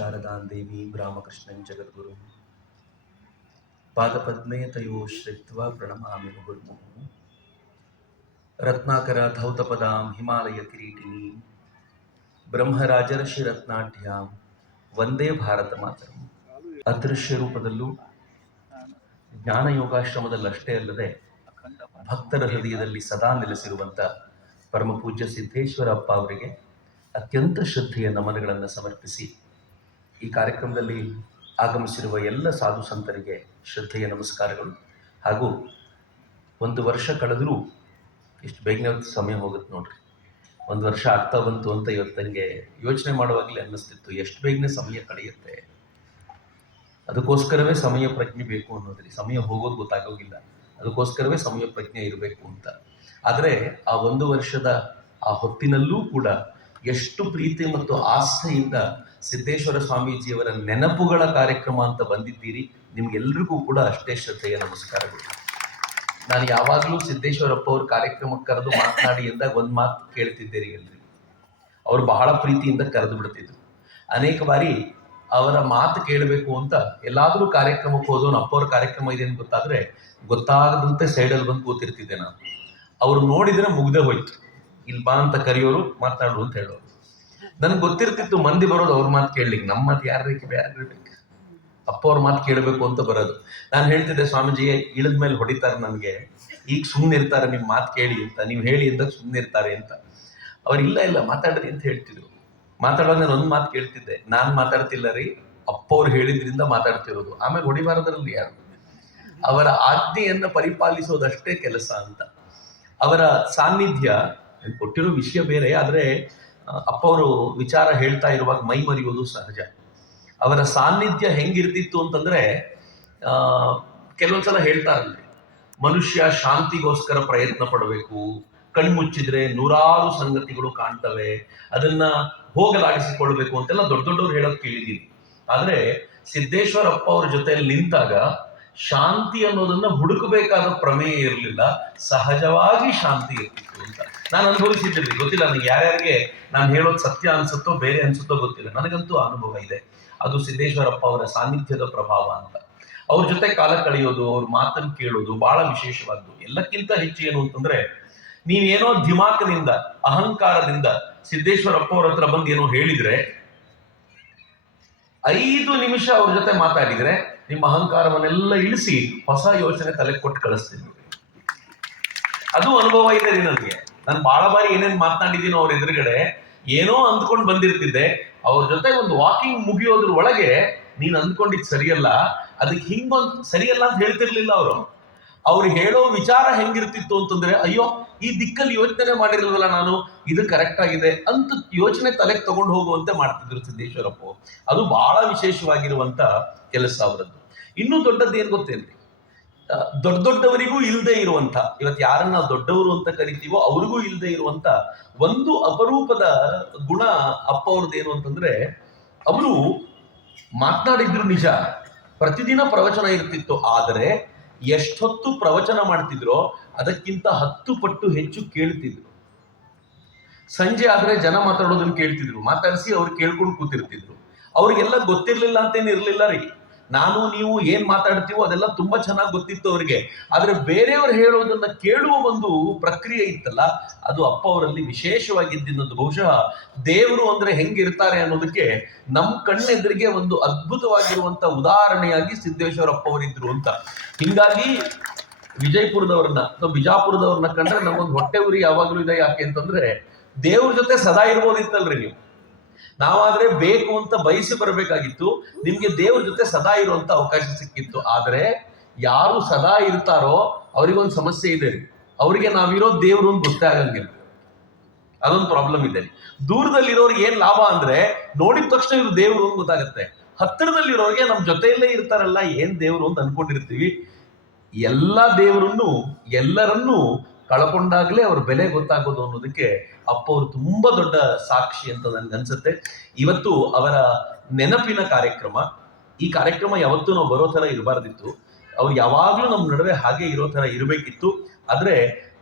ಶಾರದಾಂ ದೇವಿ ರಾಮಕೃಷ್ಣಂ ಜಗದ್ಗುರು. ಪಾದಪದ್ಮೇ ತಯೋ ಶ್ರಿತ್ವ ಪ್ರಣಮಾಮಿ ಮುಹುರ್ಮುಹು ರತ್ನಾಕರ ಧೌತಪದಾಂ ಹಿಮಾಲಯ ಕಿರೀಟಿನಿ. ಬ್ರಹ್ಮರಾಜರ್ಷಿ ರತ್ನಾಢ್ಯಾಂ ವಂದೇ ಭಾರತ ಮಾತ್ರ. ಅದೃಶ್ಯ ರೂಪದಲ್ಲೂ ಜ್ಞಾನ ಯೋಗಾಶ್ರಮದಲ್ಲಷ್ಟೇ ಅಲ್ಲದೆ ಭಕ್ತರ ಹೃದಯದಲ್ಲಿ ಸದಾ ನೆಲೆಸಿರುವಂಥ ಪರಮಪೂಜ್ಯ ಸಿದ್ದೇಶ್ವರಪ್ಪ ಅವರಿಗೆ ಅತ್ಯಂತ ಶ್ರದ್ಧೆಯ ನಮನಗಳನ್ನು ಸಮರ್ಪಿಸಿ ಈ ಕಾರ್ಯಕ್ರಮದಲ್ಲಿ ಆಗಮಿಸಿರುವ ಎಲ್ಲ ಸಾಧು ಸಂತರಿಗೆ ಶ್ರದ್ಧೆಯ ನಮಸ್ಕಾರಗಳು. ಹಾಗೂ ಒಂದು ವರ್ಷ ಕಳೆದರೂ ಇಷ್ಟು ಬೇಗನೆ ಸಮಯ ಹೋಗುತ್ತೆ ನೋಡ್ರಿ. ಒಂದು ವರ್ಷ ಆಗ್ತಾ ಬಂತು ಅಂತ ಇವತ್ತು ಯೋಚನೆ ಮಾಡುವಾಗಲೇ ಅನ್ನಿಸ್ತಿತ್ತು, ಎಷ್ಟು ಬೇಗನೆ ಸಮಯ ಕಳೆಯುತ್ತೆ? ಅದಕ್ಕೋಸ್ಕರವೇ ಸಮಯ ಪ್ರಜ್ಞೆ ಬೇಕು ಅನ್ನೋದ್ರಿ ಸಮಯ ಹೋಗೋದು ಗೊತ್ತಾಗೋಗಿಲ್ಲ. ಅದಕ್ಕೋಸ್ಕರವೇ ಸಮಯ ಪ್ರಜ್ಞೆ ಇರಬೇಕು ಅಂತ. ಆದರೆ ಆ ಒಂದು ವರ್ಷದ ಆ ಹೊತ್ತಿನಲ್ಲೂ ಕೂಡ ಎಷ್ಟು ಪ್ರೀತಿ ಮತ್ತು ಆಸ್ಥೆಯಿಂದ ಸಿದ್ದೇಶ್ವರ ಸ್ವಾಮೀಜಿಯವರ ನೆನಪುಗಳ ಕಾರ್ಯಕ್ರಮ ಅಂತ ಬಂದಿದ್ದೀರಿ. ನಿಮ್ಗೆಲ್ರಿಗೂ ಕೂಡ ಅಷ್ಟೇ ಶ್ರದ್ಧೆಯ ನಮಸ್ಕಾರಗಳು. ನಾನು ಯಾವಾಗಲೂ ಸಿದ್ದೇಶ್ವರಪ್ಪ ಅವ್ರ ಕಾರ್ಯಕ್ರಮಕ್ಕೆ ಕರೆದು ಮಾತನಾಡಿ ಎಂದಾಗ ಒಂದು ಮಾತು ಕೇಳ್ತಿದ್ದೀರಿ ಎಲ್ರಿ ಅವ್ರು ಬಹಳ ಪ್ರೀತಿಯಿಂದ ಕರೆದು ಬಿಡ್ತಿದ್ರು. ಅನೇಕ ಬಾರಿ ಅವರ ಮಾತು ಕೇಳಬೇಕು ಅಂತ ಎಲ್ಲಾದರೂ ಕಾರ್ಯಕ್ರಮಕ್ಕೆ ಹೋದವನು ಅಪ್ಪವ್ರ ಕಾರ್ಯಕ್ರಮ ಇದೆ ಅಂತ ಗೊತ್ತಾದ್ರೆ ಗೊತ್ತಾಗದಂತೆ ಸೈಡಲ್ಲಿ ಬಂದು ಕೂತಿರ್ತಿದ್ದೆ ನಾನು. ಅವ್ರು ನೋಡಿದ್ರೆ ಮುಗ್ದೇ ಹೋಯ್ತು. ಇಲ್ಲಿ ಬಾ ಅಂತ ಕರೆಯೋರು ಮಾತನಾಡು ಅಂತ ಹೇಳೋರು. ನನಗೆ ಗೊತ್ತಿರ್ತಿತ್ತು ಮಂದಿ ಬರೋದು ಅವ್ರ ಮಾತು ಕೇಳಲಿಕ್ಕೆ. ನಮ್ಮ ಮಾತು ಯಾರಿಗೆ ಬೇರೆ ಬೇಕು? ಅಪ್ಪ ಅವ್ರ ಮಾತು ಕೇಳಬೇಕು ಅಂತ ಬರೋದು. ನಾನು ಹೇಳ್ತಿದ್ದೆ ಸ್ವಾಮೀಜಿ, ಇಳಿದ ಮೇಲೆ ಹೊಡಿತಾರೆ ನನಗೆ. ಈಗ ಸುಮ್ಮನೆ ಇರ್ತಾರೆ ನಿಮ್ಮ ಮಾತು ಕೇಳಿ ಅಂತ, ನೀವು ಹೇಳಿ ಅಂತ ಸುಮ್ಮನೆ ಇರ್ತಾರೆ ಅಂತ. ಅವ್ರು ಇಲ್ಲ ಇಲ್ಲ, ಮಾತಾಡ್ರಿ ಅಂತ ಹೇಳ್ತಿದ್ರು. ಮಾತಾಡುವಾಗ ನಾನು ಒಂದು ಮಾತು ಕೇಳ್ತಿದ್ದೆ. ನಾನು ಮಾತಾಡ್ತಿಲ್ಲ ರೀ, ಅಪ್ಪ ಅವ್ರು ಹೇಳಿದ್ರಿಂದ ಮಾತಾಡ್ತಿರೋದು. ಆಮೇಲೆ ಹೊಡಿಬಾರದ್ರಲ್ಲಿ ಯಾರು? ಅವರ ಆಜ್ಞೆಯನ್ನು ಪರಿಪಾಲಿಸೋದಷ್ಟೇ ಕೆಲಸ ಅಂತ. ಅವರ ಸಾನ್ನಿಧ್ಯ, ಕೊಟ್ಟಿರೋ ವಿಷಯ ಬೇರೆ, ಆದರೆ ಅಪ್ಪ ಅವರು ವಿಚಾರ ಹೇಳ್ತಾ ಇರುವಾಗ ಮೈ ಮರೆಯೋದು ಸಹಜ. ಅವರ ಸಾನ್ನಿಧ್ಯ ಹೆಂಗಿರ್ತಿತ್ತು ಅಂತಂದ್ರೆ ಆ, ಕೆಲವೊಂದ್ಸಲ ಹೇಳ್ತಾ ಇರಲಿ ಮನುಷ್ಯ ಶಾಂತಿಗೋಸ್ಕರ ಪ್ರಯತ್ನ ಪಡಬೇಕು ಕಣ್ಮುಚ್ಚಿದ್ರೆ ನೂರಾರು ಸಂಗತಿಗಳು ಕಾಣ್ತವೆ ಅದನ್ನ ಹೋಗಲಾಡಿಸಿಕೊಳ್ಬೇಕು ಅಂತೆಲ್ಲ ದೊಡ್ಡ ದೊಡ್ಡವ್ರು ಹೇಳೋದು ಕೇಳಿದೀನಿ ಆದ್ರೆ ಸಿದ್ದೇಶ್ವರಪ್ಪ ಅವ್ರ ಜೊತೆಯಲ್ಲಿ ನಿಂತಾಗ ಶಾಂತಿ ಅನ್ನೋದನ್ನ ಹುಡುಕಬೇಕಾದ ಪ್ರಮೇಯ ಇರಲಿಲ್ಲ. ಸಹಜವಾಗಿ ಶಾಂತಿ ಇರ್ತಿತ್ತು ಅಂತ. ನಾನು ಅನುಭವಿಸಿದ್ದೀನಿ. ಗೊತ್ತಿಲ್ಲ ನನಗೆ ಯಾರ್ಯಾರಿಗೆ ನಾನು ಹೇಳೋದು ಸತ್ಯ ಅನ್ಸುತ್ತೋ, ಬೇರೆ ಅನ್ಸುತ್ತೋ ಗೊತ್ತಿಲ್ಲ. ನನಗಂತೂ ಅನುಭವ ಇದೆ. ಅದು ಸಿದ್ದೇಶ್ವರಪ್ಪ ಅವರ ಸಾನ್ನಿಧ್ಯದ ಪ್ರಭಾವ ಅಂತ. ಅವ್ರ ಜೊತೆ ಕಾಲ ಕಳೆಯೋದು, ಅವ್ರ ಮಾತನ್ನು ಕೇಳೋದು ಬಹಳ ವಿಶೇಷವಾದ್ದು. ಎಲ್ಲಕ್ಕಿಂತ ಹೆಚ್ಚು ಏನು ಅಂತಂದ್ರೆ, ನೀವೇನೋ ಧಿಮಾಕನಿಂದ ಅಹಂಕಾರದಿಂದ ಸಿದ್ದೇಶ್ವರಪ್ಪ ಅವ್ರ ಹತ್ರ ಬಂದು ಏನೋ ಹೇಳಿದ್ರೆ, ಐದು ನಿಮಿಷ ಅವ್ರ ಜೊತೆ ಮಾತಾಡಿದ್ರೆ ನಿಮ್ಮ ಅಹಂಕಾರವನ್ನೆಲ್ಲ ಇಳಿಸಿ ಹೊಸ ಯೋಚನೆ ತಲೆ ಕೊಟ್ಟು ಕಳಿಸ್ತೀನಿ. ಅದು ಅನುಭವ ಇದೆ ನನಗೆ. ನಾನು ಬಹಳ ಬಾರಿ ಏನೇನ್ ಮಾತನಾಡಿದ್ದೀನೋ ಅವ್ರ ಎದುರುಗಡೆ, ಏನೋ ಅಂದ್ಕೊಂಡು ಬಂದಿರ್ತಿದ್ದೆ. ಅವ್ರ ಜೊತೆ ಒಂದು ವಾಕಿಂಗ್ ಮುಗಿಯೋದ್ರ ಒಳಗೆ ನೀನ್ ಅಂದ್ಕೊಂಡಿದ್ ಸರಿಯಲ್ಲ ಅದಕ್ಕೆ ಹಿಂಗೊಂದು ಸರಿಯಲ್ಲ ಅಂತ ಹೇಳ್ತಿರ್ಲಿಲ್ಲ ಅವರು. ಅವ್ರು ಹೇಳೋ ವಿಚಾರ ಹೆಂಗಿರ್ತಿತ್ತು ಅಂತಂದ್ರೆ, ಅಯ್ಯೋ, ಈ ದಿಕ್ಕಲ್ಲಿ ಯೋಚನೆ ಮಾಡಿರಲ್ವಲ್ಲ ನಾನು, ಇದು ಕರೆಕ್ಟ್ ಆಗಿದೆ ಅಂತ ಯೋಚನೆ ತಲೆಗೆ ತಗೊಂಡು ಹೋಗುವಂತೆ ಮಾಡ್ತಿದ್ರು ಸಿದ್ದೇಶ್ವರಪ್ಪ ಅದು ಬಹಳ ವಿಶೇಷವಾಗಿರುವಂತ ಕೆಲಸ ಅವರದ್ದು. ಇನ್ನೂ ದೊಡ್ಡದ್ದು ಏನ್ ಗೊತ್ತೇನ್ರಿ ದೊಡ್ಡ ದೊಡ್ಡವರಿಗೂ ಇಲ್ಲದೆ ಇರುವಂತ ಇವತ್ತು ಯಾರನ್ನ ದೊಡ್ಡವರು ಅಂತ ಕರಿತೀವೋ ಅವ್ರಿಗೂ ಇಲ್ಲದೆ ಇರುವಂತ ಒಂದು ಅಪರೂಪದ ಗುಣ ಅಪ್ಪ ಅವ್ರದ್ದು ಏನು ಅಂತಂದ್ರೆ, ಅವರು ಮಾತನಾಡಿದ್ರು ನಿಜ, ಪ್ರತಿದಿನ ಪ್ರವಚನ ಇರ್ತಿತ್ತು, ಆದರೆ ಎಷ್ಟೊತ್ತು ಪ್ರವಚನ ಮಾಡ್ತಿದ್ರೋ ಅದಕ್ಕಿಂತ ಹತ್ತು ಪಟ್ಟು ಹೆಚ್ಚು ಕೇಳ್ತಿದ್ರು. ಸಂಜೆ ಆದ್ರೆ ಜನ ಮಾತಾಡೋದನ್ನ ಕೇಳ್ತಿದ್ರು, ಮಾತಾಡಿಸಿ ಅವ್ರು ಕೇಳ್ಕೊಂಡು ಕೂತಿರ್ತಿದ್ರು. ಅವ್ರಿಗೆಲ್ಲ ಗೊತ್ತಿರ್ಲಿಲ್ಲ ಅಂತೇನು ಇರ್ಲಿಲ್ಲ ರೀ. ನಾನು ನೀವು ಏನ್ ಮಾತಾಡ್ತೀವೋ ಅದೆಲ್ಲ ತುಂಬಾ ಚೆನ್ನಾಗಿ ಗೊತ್ತಿತ್ತು ಅವ್ರಿಗೆ. ಆದ್ರೆ ಬೇರೆಯವ್ರು ಹೇಳೋದನ್ನ ಕೇಳುವ ಒಂದು ಪ್ರಕ್ರಿಯೆ ಇತ್ತಲ್ಲ, ಅದು ಅಪ್ಪ ಅವರಲ್ಲಿ ವಿಶೇಷವಾಗಿದ್ದಿದ್ದು ಬಹುಶಃ ದೇವರು ಅಂದ್ರೆ ಹೆಂಗಿರ್ತಾರೆ ಅನ್ನೋದಕ್ಕೆ ನಮ್ಮ ಕಣ್ಣೆದುರಿಗೆ ಒಂದು ಅದ್ಭುತವಾಗಿರುವಂತ ಉದಾಹರಣೆಯಾಗಿ ಸಿದ್ದೇಶ್ವರಪ್ಪ ಅವರಿದ್ರು ಅಂತ. ಹಿಂಗಾಗಿ ವಿಜಯಪುರದವ್ರನ್ನ ಅಥವಾ ಬಿಜಾಪುರದವ್ರನ್ನ ಕಂಡ್ರೆ ನಮಗೊಂದು ಹೊಟ್ಟೆ ಉರಿ ಯಾವಾಗಲೂ ಇದೆ ಯಾಕೆ ಅಂತಂದ್ರೆ ದೇವ್ರ ಜೊತೆ ಸದಾ ಇರ್ಬೋದಿತ್ತಲ್ರಿ ನೀವು. ನಾವಾದ್ರೆ ಬೇಕು ಅಂತ ಬಯಸಿ ಬರಬೇಕಾಗಿತ್ತು. ನಿಮ್ಗೆ ದೇವ್ರ ಜೊತೆ ಸದಾ ಇರುವಂತ ಅವಕಾಶ ಸಿಕ್ಕಿತ್ತು. ಆದ್ರೆ ಯಾರು ಸದಾ ಇರ್ತಾರೋ ಅವ್ರಿಗೊಂದು ಸಮಸ್ಯೆ ಇದೆ ಅವರಿಗೆ ನಾವಿರೋ ದೇವ್ರು ಅಂತ ಗೊತ್ತೇ ಆಗಂಗಿಲ್ಲ. ಅದೊಂದು ಪ್ರಾಬ್ಲಮ್ ಇದೆ ದೂರದಲ್ಲಿ ಇರೋರಿಗೆ ಏನ್ ಲಾಭ ಅಂದ್ರೆ ನೋಡಿದ ತಕ್ಷಣ ಇವ್ರು ದೇವ್ರು ಅಂತ ಗೊತ್ತಾಗತ್ತೆ. ಹತ್ತಿರದಲ್ಲಿರೋರಿಗೆ ನಮ್ಮ ಜೊತೆಯಲ್ಲೇ ಇರ್ತಾರಲ್ಲ ಏನ್ ದೇವ್ರು ಅಂತ ಅನ್ಕೊಂಡಿರ್ತೀವಿ. ಎಲ್ಲ ದೇವರನ್ನು, ಎಲ್ಲರನ್ನೂ ಕಳ್ಕೊಂಡಾಗ್ಲೇ ಅವ್ರ ಬೆಲೆ ಗೊತ್ತಾಗೋದು ಅನ್ನೋದಕ್ಕೆ ಅಪ್ಪ ಅವರು ತುಂಬಾ ದೊಡ್ಡ ಸಾಕ್ಷಿ ಅಂತ ನನ್ಗೆ ಅನ್ಸುತ್ತೆ. ಇವತ್ತು ಅವರ ನೆನಪಿನ ಕಾರ್ಯಕ್ರಮ, ಈ ಕಾರ್ಯಕ್ರಮ ಯಾವತ್ತೂ ನಾವು ಬರೋ ಥರ ಇರಬಾರ್ದಿತ್ತು. ಅವ್ರು ಯಾವಾಗ್ಲೂ ನಮ್ಮ ನಡುವೆ ಹಾಗೆ ಇರೋ ಥರ ಇರಬೇಕಿತ್ತು. ಆದ್ರೆ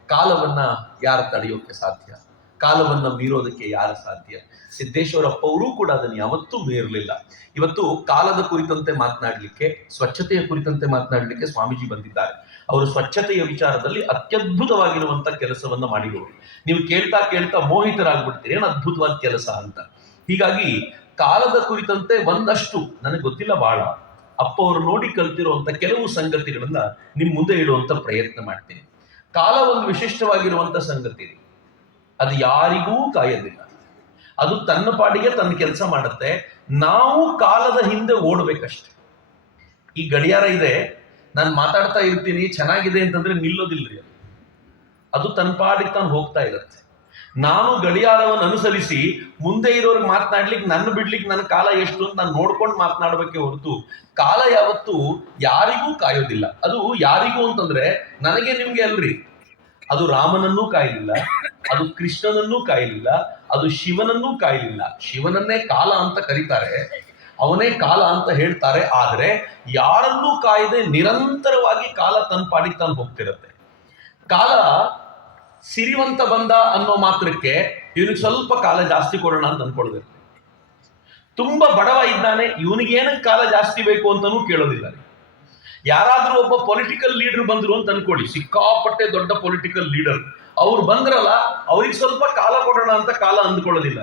ಕಾಲವನ್ನ ಯಾರು ತಡೆಯೋಕೆ ಸಾಧ್ಯ? ಕಾಲವನ್ನ ಮೀರೋದಕ್ಕೆ ಯಾರು ಸಾಧ್ಯ? ಸಿದ್ದೇಶ್ವರಪ್ಪ ಅವರು ಕೂಡ ಅದನ್ನು ಯಾವತ್ತೂ ಮೀರಲಿಲ್ಲ. ಇವತ್ತು ಕಾಲದ ಕುರಿತಂತೆ ಮಾತನಾಡಲಿಕ್ಕೆ, ಸ್ವಚ್ಛತೆಯ ಕುರಿತಂತೆ ಮಾತನಾಡಲಿಕ್ಕೆ ಸ್ವಾಮೀಜಿ ಬಂದಿದ್ದಾರೆ. ಅವರು ಸ್ವಚ್ಛತೆಯ ವಿಚಾರದಲ್ಲಿ ಅತ್ಯದ್ಭುತವಾಗಿರುವಂಥ ಕೆಲಸವನ್ನ ಮಾಡಿರುವರು ನೀವು ಕೇಳ್ತಾ ಕೇಳ್ತಾ ಮೋಹಿತರಾಗ್ಬಿಡ್ತೀರಿ. ಏನು ಅದ್ಭುತವಾದ ಕೆಲಸ ಅಂತ. ಹೀಗಾಗಿ ಕಾಲದ ಕುರಿತಂತೆ ಒಂದಷ್ಟು ನನಗೆ ಗೊತ್ತಿಲ್ಲ ಬಹಳ ಅಪ್ಪ ಅವರು ನೋಡಿ ಕಲ್ತಿರುವಂಥ ಕೆಲವು ಸಂಗತಿಗಳನ್ನ ನಿಮ್ ಮುಂದೆ ಇಡುವಂತ ಪ್ರಯತ್ನ ಮಾಡ್ತೀನಿ. ಕಾಲ ಒಂದು ವಿಶಿಷ್ಟವಾಗಿರುವಂತ ಸಂಗತಿ ಅದು ಯಾರಿಗೂ ಕಾಯೋದಿಲ್ಲ. ಅದು ತನ್ನ ಪಾಡಿಗೆ ತನ್ನ ಕೆಲಸ ಮಾಡುತ್ತೆ. ನಾವು ಕಾಲದ ಹಿಂದೆ ಓಡ್ಬೇಕಷ್ಟೆ. ಈ ಗಡಿಯಾರ ಇದೆ. ನಾನು ಮಾತಾಡ್ತಾ ಇರ್ತೀನಿ, ಚೆನ್ನಾಗಿದೆ ಅಂತಂದ್ರೆ ನಿಲ್ಲೋದಿಲ್ರಿ ಅದು. ಅದು ತನ್ನ ಪಾಡಿಗೆ ತಾನು ಹೋಗ್ತಾ ಇರುತ್ತೆ. ನಾನು ಗಡಿಯಾರವನ್ನು ಅನುಸರಿಸಿ ಮುಂದೆ ಇರೋರಿಗೆ ಮಾತನಾಡ್ಲಿಕ್ಕೆ ನನ್ನ ಬಿಡ್ಲಿಕ್ಕೆ ನನ್ನ ಕಾಲ ಎಷ್ಟು ಅಂತ ನಾನು ನೋಡ್ಕೊಂಡು ಮಾತನಾಡಬೇಕೆ ಹೊರತು, ಕಾಲ ಯಾವತ್ತು ಯಾರಿಗೂ ಕಾಯೋದಿಲ್ಲ. ಅದು ಯಾರಿಗೂ ಅಂತಂದ್ರೆ ನನಗೆ ನಿಮ್ಗೆ ಅಲ್ರಿ. ಅದು ರಾಮನನ್ನೂ ಕಾಯಲಿಲ್ಲ, ಅದು ಕೃಷ್ಣನನ್ನೂ ಕಾಯಲಿಲ್ಲ, ಅದು ಶಿವನನ್ನೂ ಕಾಯಲಿಲ್ಲ. ಶಿವನನ್ನೇ ಕಾಲ ಅಂತ ಕರೀತಾರೆ. ಅವನೇ ಕಾಲ ಅಂತ ಹೇಳ್ತಾರೆ, ಆದ್ರೆ ಯಾರನ್ನೂ ಕಾಯದೆ ನಿರಂತರವಾಗಿ ಕಾಲ ತನ್ನ ಪಾಡಿಗೆ ತಾನು ಹೋಗ್ತಿರತ್ತೆ. ಕಾಲ ಸಿರಿವಂತ ಬಂದ ಅನ್ನೋ ಮಾತ್ರಕ್ಕೆ ಇವನಿಗೆ ಸ್ವಲ್ಪ ಕಾಲ ಜಾಸ್ತಿ ಕೊಡೋಣ ಅಂತ ಅನ್ಕೊಳ್ಬೇಕು ತುಂಬಾ ಬಡವ ಇದ್ದಾನೆ, ಇವನಿಗೆ ಏನಕ್ಕೆ ಕಾಲ ಜಾಸ್ತಿ ಬೇಕು ಅಂತಾನೂ ಕೇಳೋದಿಲ್ಲ. ಯಾರಾದರೂ ಒಬ್ಬ ಪೊಲಿಟಿಕಲ್ ಲೀಡರ್ ಬಂದ್ರು ಅಂತ ಅನ್ಕೊಳ್ಳಿ, ಸಿಕ್ಕಾಪಟ್ಟೆ ದೊಡ್ಡ ಪೊಲಿಟಿಕಲ್ ಲೀಡರ್ ಅವ್ರು ಬಂದ್ರಲ್ಲ, ಅವ್ರಿಗೆ ಸ್ವಲ್ಪ ಕಾಲ ಕೊಡೋಣ ಅಂತ ಕಾಲ ಅಂದ್ಕೊಳ್ಳೋದಿಲ್ಲ.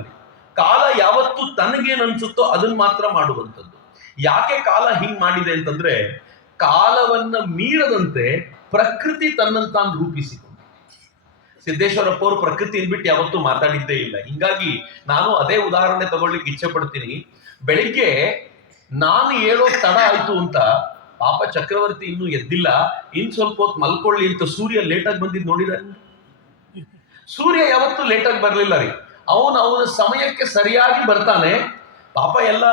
ಕಾಲ ಯಾವತ್ತು ತನಗೇನ್ ಅನ್ಸುತ್ತೋ ಅದನ್ನ ಮಾತ್ರ ಮಾಡುವಂಥದ್ದು. ಯಾಕೆ ಕಾಲ ಹಿಂಗ್ ಮಾಡಿದೆ ಅಂತಂದ್ರೆ, ಕಾಲವನ್ನ ಮೀರದಂತೆ ಪ್ರಕೃತಿ ತನ್ನನ್ನು ತಾನು ರೂಪಿಸಿಕೊಂಡು. ಸಿದ್ದೇಶ್ವರಪ್ಪ ಅವರು ಪ್ರಕೃತಿಯನ್ನು ಬಿಟ್ಟು ಯಾವತ್ತೂ ಮಾತಾಡಿದ್ದೇ ಇಲ್ಲ. ಹಿಂಗಾಗಿ ನಾನು ಅದೇ ಉದಾಹರಣೆ ತಗೊಳ್ಳಿಕ್ಕೆ ಇಚ್ಛೆ ಪಡ್ತೀನಿ ಬೆಳಿಗ್ಗೆ ನಾನು ಹೇಳೋ ತಡ ಆಯ್ತು ಅಂತ ಪಾಪ ಚಕ್ರವರ್ತಿ ಇನ್ನೂ ಎದ್ದಿಲ್ಲ. ಇನ್ ಸ್ವಲ್ಪ ಹೊತ್ತು ಮಲ್ಕೊಳ್ಳಿ ಅಂತ ಸೂರ್ಯ ಲೇಟಾಗಿ ಬಂದಿದ್ದು ನೋಡಿದ ಸೂರ್ಯ ಯಾವತ್ತೂ ಲೇಟಾಗಿ ಬರಲಿಲ್ಲ ರೀ. ಅವನು ಅವನ ಸಮಯಕ್ಕೆ ಸರಿಯಾಗಿ ಬರ್ತಾನೆ. ಪಾಪ ಎಲ್ಲ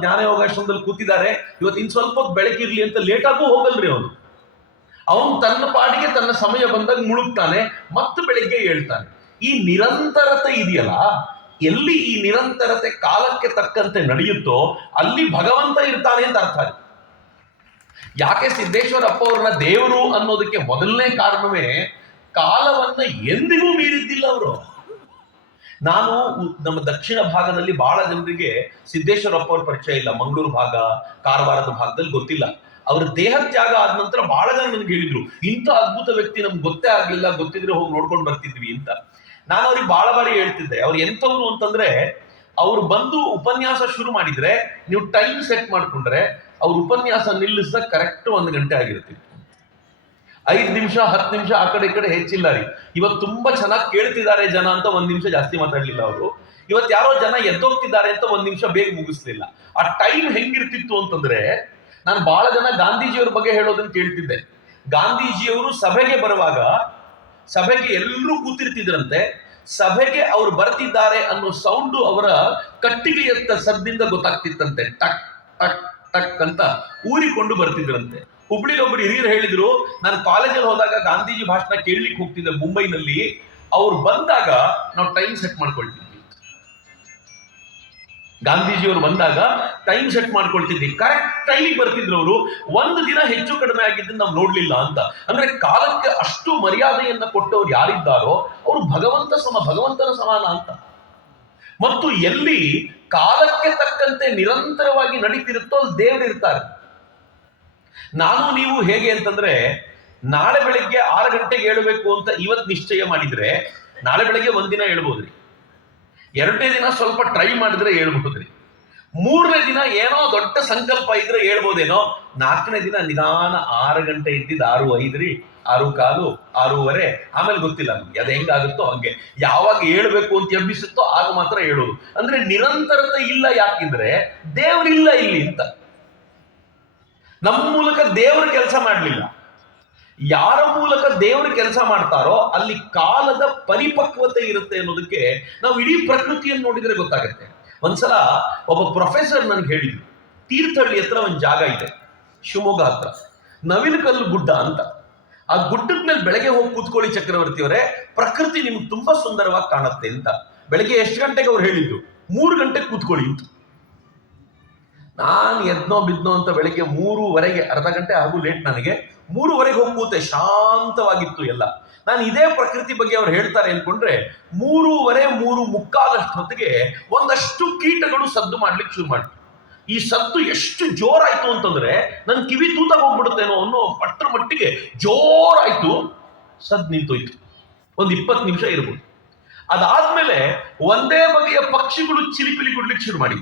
ಜ್ಞಾನ ಯೋಗಾಶ್ರಮದಲ್ಲಿ ಕೂತಿದ್ದಾರೆ. ಇವತ್ತು ಇನ್ ಸ್ವಲ್ಪ ಹೊತ್ತು ಬೆಳಕಿರ್ಲಿ ಅಂತ ಲೇಟಾಗೂ ಹೋಗಲ್ರಿ ಅವನು. ಅವನು ತನ್ನ ಪಾಡಿಗೆ ತನ್ನ ಸಮಯ ಬಂದಾಗ ಮುಳುಗ್ತಾನೆ, ಮತ್ತೆ ಬೆಳಿಗ್ಗೆ ಹೇಳ್ತಾನೆ. ಈ ನಿರಂತರತೆ ಇದೆಯಲ್ಲ, ಎಲ್ಲಿ ಈ ನಿರಂತರತೆ ಕಾಲಕ್ಕೆ ತಕ್ಕಂತೆ ನಡೆಯುತ್ತೋ, ಅಲ್ಲಿ ಭಗವಂತ ಇರ್ತಾನೆ ಅಂತ ಅರ್ಥ ಆಯ್ತು. ಯಾಕೆ ಸಿದ್ದೇಶ್ವರಪ್ಪ ಅವ್ರನ್ನ ದೇವರು ಅನ್ನೋದಕ್ಕೆ ಮೊದಲನೇ ಕಾರಣವೇ, ಕಾಲವನ್ನ ಎಂದಿಗೂ ಮೀರಿದ್ದಿಲ್ಲ ಅವರು. ನಾನು ನಮ್ಮ ದಕ್ಷಿಣ ಭಾಗದಲ್ಲಿ ಬಹಳ ಜನರಿಗೆ ಸಿದ್ದೇಶ್ವರಪ್ಪ ಅವ್ರ ಪರಿಚಯ ಇಲ್ಲ. ಮಂಗಳೂರು ಭಾಗ, ಕಾರವಾರದ ಭಾಗದಲ್ಲಿ ಗೊತ್ತಿಲ್ಲ. ಅವ್ರ ದೇಹ ತ್ಯಾಗ ಆದ ನಂತರ ಬಹಳ ಜನ ನನಗೆ ಹೇಳಿದ್ರು, ಇಂಥ ಅದ್ಭುತ ವ್ಯಕ್ತಿ ನಮ್ಗೆ ಗೊತ್ತೇ ಆಗ್ಲಿಲ್ಲ, ಗೊತ್ತಿದ್ರೆ ಹೋಗಿ ನೋಡ್ಕೊಂಡು ಬರ್ತಿದ್ವಿ ಅಂತ. ನಾನು ಅವ್ರಿಗೆ ಬಹಳ ಬಾರಿ ಹೇಳ್ತಿದ್ದೆ. ಅವ್ರು ಎಂಥವ್ರು ಅಂತಂದ್ರೆ, ಅವ್ರು ಬಂದು ಉಪನ್ಯಾಸ ಶುರು ಮಾಡಿದ್ರೆ, ನೀವು ಟೈಮ್ ಸೆಟ್ ಮಾಡ್ಕೊಂಡ್ರೆ, ಅವ್ರ ಉಪನ್ಯಾಸ ನಿಲ್ಲಿಸ ಕರೆಕ್ಟ್ ಒಂದು ಗಂಟೆ ಆಗಿರ್ತಿತ್ತು ಐದ್ ನಿಮಿಷ, ಹತ್ತು ನಿಮಿಷ ಆ ಕಡೆ ಈ ಕಡೆ ಹೆಚ್ಚಿಲ್ಲ ರೀ. ಇವತ್ತು ತುಂಬಾ ಚೆನ್ನಾಗಿ ಕೇಳ್ತಿದ್ದಾರೆ ಜನ ಅಂತ ಒಂದ್ ನಿಮಿಷ ಜಾಸ್ತಿ ಮಾತಾಡ್ಲಿಲ್ಲ ಅವರು. ಇವತ್ತು ಯಾರೋ ಜನ ಎದ್ದೋಗ್ತಿದ್ದಾರೆ ಅಂತ ಒಂದ್ ನಿಮಿಷ ಬೇಗ ಮುಗಿಸ್ಲಿಲ್ಲ. ಆ ಟೈಮ್ ಹೆಂಗಿರ್ತಿತ್ತು ಅಂತಂದ್ರೆ ನಾನು ಬಹಳ ಜನ ಗಾಂಧೀಜಿಯವ್ರ ಬಗ್ಗೆ ಹೇಳೋದನ್ನ ಕೇಳ್ತಿದ್ದೆ. ಗಾಂಧೀಜಿಯವರು ಸಭೆಗೆ ಬರುವಾಗ ಸಭೆಗೆ ಎಲ್ಲರೂ ಕೂತಿರ್ತಿದ್ರಂತೆ. ಸಭೆಗೆ ಅವ್ರು ಬರ್ತಿದ್ದಾರೆ ಅನ್ನೋ ಸೌಂಡು ಅವರ ಕಟ್ಟಿಗೆಯತ್ತ ಸದ್ದಿಂದ ಗೊತ್ತಾಗ್ತಿತ್ತಂತೆ. ಟಕ್ ಟಕ್ ಟಕ್ ಅಂತ ಊರಿಕೊಂಡು ಬರ್ತಿದ್ರಂತೆ. ಹುಬ್ಳಿಲಿ ಒಬ್ರು ಹಿರಿಯರು ಹೇಳಿದ್ರು, ನಾನು ಕಾಲೇಜಲ್ಲಿ ಹೋದಾಗ ಗಾಂಧೀಜಿ ಭಾಷಣ ಕೇಳಲಿಕ್ಕೆ ಹೋಗ್ತಿದ್ದೆ ಮುಂಬೈನಲ್ಲಿ. ಅವ್ರು ಬಂದಾಗ ನಾವು ಟೈಮ್ ಸೆಟ್ ಮಾಡ್ಕೊಳ್ತಿದ್ವಿ. ಗಾಂಧೀಜಿಯವರು ಬಂದಾಗ ಟೈಮ್ ಸೆಟ್ ಮಾಡ್ಕೊಳ್ತಿದ್ವಿ. ಕರೆಕ್ಟ್ ಟೈಮಿಗೆ ಬರ್ತಿದ್ರು ಅವರು. ಒಂದು ದಿನ ಹೆಚ್ಚು ಕಡಿಮೆ ಆಗಿದ್ದು ನಾವು ನೋಡ್ಲಿಲ್ಲ ಅಂತ. ಅಂದ್ರೆ ಕಾಲಕ್ಕೆ ಅಷ್ಟು ಮರ್ಯಾದೆಯನ್ನ ಕೊಟ್ಟವ್ರು ಯಾರಿದ್ದಾರೋ, ಅವರು ಭಗವಂತ ಸಮ, ಭಗವಂತನ ಸಮಾನ ಅಂತ. ಮತ್ತು ಎಲ್ಲಿ ಕಾಲಕ್ಕೆ ತಕ್ಕಂತೆ ನಿರಂತರವಾಗಿ ನಡೀತಿರುತ್ತೋ ಅಲ್ಲಿ ದೇವರಿರ್ತಾರೆ ನಾನು ನೀವು ಹೇಗೆ ಅಂತಂದ್ರೆ, ನಾಳೆ ಬೆಳಿಗ್ಗೆ ಆರು ಗಂಟೆಗೆ ಹೇಳಬೇಕು ಅಂತ ಇವತ್ತು ನಿಶ್ಚಯ ಮಾಡಿದ್ರೆ, ನಾಳೆ ಬೆಳಿಗ್ಗೆ ಒಂದಿನ ಹೇಳ್ಬೋದ್ರಿ. ಎರಡನೇ ದಿನ ಸ್ವಲ್ಪ ಟ್ರೈ ಮಾಡಿದ್ರೆ ಹೇಳ್ಬಹುದ್ರಿ ಮೂರನೇ ದಿನ ಏನೋ ದೊಡ್ಡ ಸಂಕಲ್ಪ ಇದ್ರೆ ಹೇಳ್ಬೋದೇನೋ, ನಾಲ್ಕನೇ ದಿನ ನಿಧಾನ ಆರು ಗಂಟೆ ಇದ್ದಿದ್ದು ಆರು ಐದ್ರಿ, ಆರು ಕಾಲು, ಆರೂವರೆ, ಆಮೇಲೆ ಗೊತ್ತಿಲ್ಲ ನಮ್ಗೆ, ಅದು ಹೆಂಗಾಗುತ್ತೋ ಹಂಗೆ. ಯಾವಾಗ ಹೇಳ್ಬೇಕು ಅಂತ ಎಬ್ಬಿಸುತ್ತೋ ಆಗ ಮಾತ್ರ ಹೇಳೋದು. ಅಂದ್ರೆ ನಿರಂತರತೆ ಇಲ್ಲ ಯಾಕಿದ್ರೆ, ದೇವರಿಲ್ಲ ಇಲ್ಲಿ ಅಂತ. ನಮ್ಮ ಮೂಲಕ ದೇವರು ಕೆಲಸ ಮಾಡಲಿಲ್ಲ. ಯಾರ ಮೂಲಕ ದೇವರು ಕೆಲಸ ಮಾಡ್ತಾರೋ ಅಲ್ಲಿ ಕಾಲದ ಪರಿಪಕ್ವತೆ ಇರುತ್ತೆ ಅನ್ನೋದಕ್ಕೆ ನಾವು ಇಡೀ ಪ್ರಕೃತಿಯನ್ನು ನೋಡಿದ್ರೆ ಗೊತ್ತಾಗುತ್ತೆ. ಒಂದ್ಸಲ ಒಬ್ಬ ಪ್ರೊಫೆಸರ್ ನನ್ಗೆ ಹೇಳಿದ್ರು ತೀರ್ಥಹಳ್ಳಿ ಹತ್ರ ಒಂದು ಜಾಗ ಇದೆ, ಶಿವಮೊಗ್ಗ ಹತ್ರ. ನವಿಲುಕಲ್ಲು ಗುಡ್ಡ ಅಂತ. ಆ ಗುಡ್ಡದ ಮೇಲೆ ಬೆಳಗ್ಗೆ ಹೋಗಿ ಕೂತ್ಕೊಳ್ಳಿ ಚಕ್ರವರ್ತಿಯವರೇ ಪ್ರಕೃತಿ ನಿಮ್ಗೆ ತುಂಬಾ ಸುಂದರವಾಗಿ ಕಾಣುತ್ತೆ ಅಂತ. ಬೆಳಗ್ಗೆ ಎಷ್ಟು ಗಂಟೆಗೆ ಅವ್ರು ಹೇಳಿದ್ದು? ಮೂರು ಗಂಟೆಗೆ ಕೂತ್ಕೊಳ್ಳಿ ಅಂತ. ನಾನು ಎದ್ನೋ ಬಿದ್ನೋ ಅಂತ ಬೆಳಿಗ್ಗೆ ಮೂರುವರೆಗೆ ಅರ್ಧ ಗಂಟೆ ಹಾಗೂ ಲೇಟ್ ನನಗೆ ಮೂರುವರೆಗೆ ಹೋಗುತ್ತೆ ಶಾಂತವಾಗಿತ್ತು ಎಲ್ಲ. ನಾನು ಇದೇ ಪ್ರಕೃತಿ ಬಗ್ಗೆ ಅವ್ರು ಹೇಳ್ತಾರೆ ಅನ್ಕೊಂಡ್ರೆ ಮೂರುವರೆ, ಮೂರು ಮುಕ್ಕಾಲಷ್ಟು ಹೊತ್ತಿಗೆ ಒಂದಷ್ಟು ಕೀಟಗಳು ಸದ್ದು ಮಾಡ್ಲಿಕ್ಕೆ ಶುರು ಮಾಡ್ತು. ಈ ಸದ್ದು ಎಷ್ಟು ಜೋರಾಯ್ತು ಅಂತಂದ್ರೆ ನನ್ನ ಕಿವಿ ತೂತಾಗ ಹೋಗ್ಬಿಡುತ್ತೇನೋ ಅನ್ನೋ ಅಷ್ಟರ ಮಟ್ಟಿಗೆ ಜೋರಾಯ್ತು ಸದ್ದು ನಿಂತೋಯ್ತು. ಒಂದು ಇಪ್ಪತ್ತು ನಿಮಿಷ ಇರ್ಬೋದು. ಅದಾದ್ಮೇಲೆ ಒಂದೇ ಬಗೆಯ ಪಕ್ಷಿಗಳು ಚಿಲಿಪಿಲಿ ಕೊಡ್ಲಿಕ್ಕೆ ಶುರು ಮಾಡಿ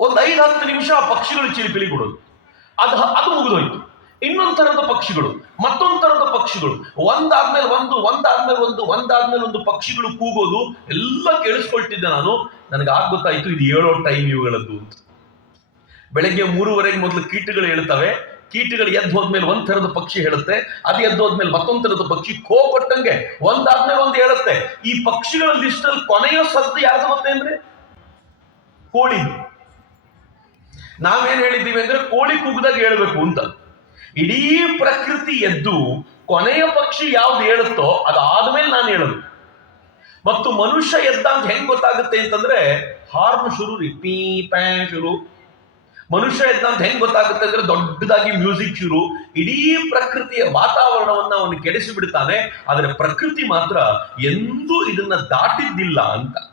ಒಂದು ಐದು ಹತ್ತು ನಿಮಿಷ ಪಕ್ಷಿಗಳು ಚಿಲಿಪಿಲಿ ಕೊಡೋದು ಅದು ಅದು ಮುಗಿದೋಯ್ತು. ಇನ್ನೊಂದು ಥರದ ಪಕ್ಷಿಗಳು ಮತ್ತೊಂದು ಥರದ ಪಕ್ಷಿಗಳು, ಒಂದಾದ್ಮೇಲೆ ಒಂದು ಒಂದಾದ್ಮೇಲೆ ಒಂದು ಒಂದಾದ್ಮೇಲೆ ಒಂದು ಪಕ್ಷಿಗಳು ಕೂಗೋದು ಎಲ್ಲ ಕೇಳಿಸ್ಕೊಳ್ತಿದ್ದೆ ನಾನು. ನನಗೆ ಆಗ ಗೊತ್ತಾಯ್ತು, ಇದು ಹೇಳೋ ಟೈಮ್ ಇವುಗಳದ್ದು ಅಂತ. ಬೆಳಗ್ಗೆ ಮೂರುವರೆಗೆ ಮೊದಲು ಕೀಟಗಳು ಹೇಳ್ತವೆ. ಕೀಟಗಳು ಎದ್ದು ಹೋದ್ಮೇಲೆ ಒಂದ್ ಥರದ ಪಕ್ಷಿ ಹೇಳುತ್ತೆ. ಅದು ಎದ್ದು ಹೋದ್ಮೇಲೆ ಮತ್ತೊಂದ್ ಥರದ ಪಕ್ಷಿ ಕೋಪಟ್ಟಂಗೆ ಕೊಟ್ಟಂಗೆ ಒಂದಾದ್ಮೇಲೆ ಒಂದು ಹೇಳುತ್ತೆ. ಈ ಪಕ್ಷಿಗಳ ಲಿಸ್ಟಲ್ಲಿ ಕೊನೆಯ ಸದ್ದು ಯಾವ್ದು ಮತ್ತೆ ಅಂದ್ರೆ? ಕೋಳಿ. ನಾವೇನ್ ಹೇಳಿದ್ದೀವಿ ಅಂದ್ರೆ ಕೋಳಿ ಕೂಗ್ದಾಗ ಹೇಳ್ಬೇಕು ಅಂತ. ಇಡೀ ಪ್ರಕೃತಿ ಎದ್ದು ಕೊನೆಯ ಪಕ್ಷಿ ಯಾವ್ದು ಹೇಳುತ್ತೋ ಅದಾದ್ಮೇಲೆ ನಾನು ಹೇಳೋದು. ಮತ್ತು ಮನುಷ್ಯ ಎದ್ದ ಅಂತ ಹೆಂಗ್ ಗೊತ್ತಾಗುತ್ತೆ ಅಂತಂದ್ರೆ ಹಾರ್ನ್ ಶುರು ರೀ, ಪೀ, ಪ್ಯಾ ಶುರು. ಮನುಷ್ಯ ಎದ್ದ ಅಂತ ಹೆಂಗ್ ಗೊತ್ತಾಗುತ್ತೆ ಅಂದ್ರೆ ದೊಡ್ಡದಾಗಿ ಮ್ಯೂಸಿಕ್ ಶುರು. ಇಡೀ ಪ್ರಕೃತಿಯ ವಾತಾವರಣವನ್ನ ಅವನು ಕೆಡಿಸಿ ಬಿಡ್ತಾನೆ ಆದರೆ ಪ್ರಕೃತಿ ಮಾತ್ರ ಎಂದೂ ಇದನ್ನ ದಾಟಿದ್ದಿಲ್ಲ ಅಂತ.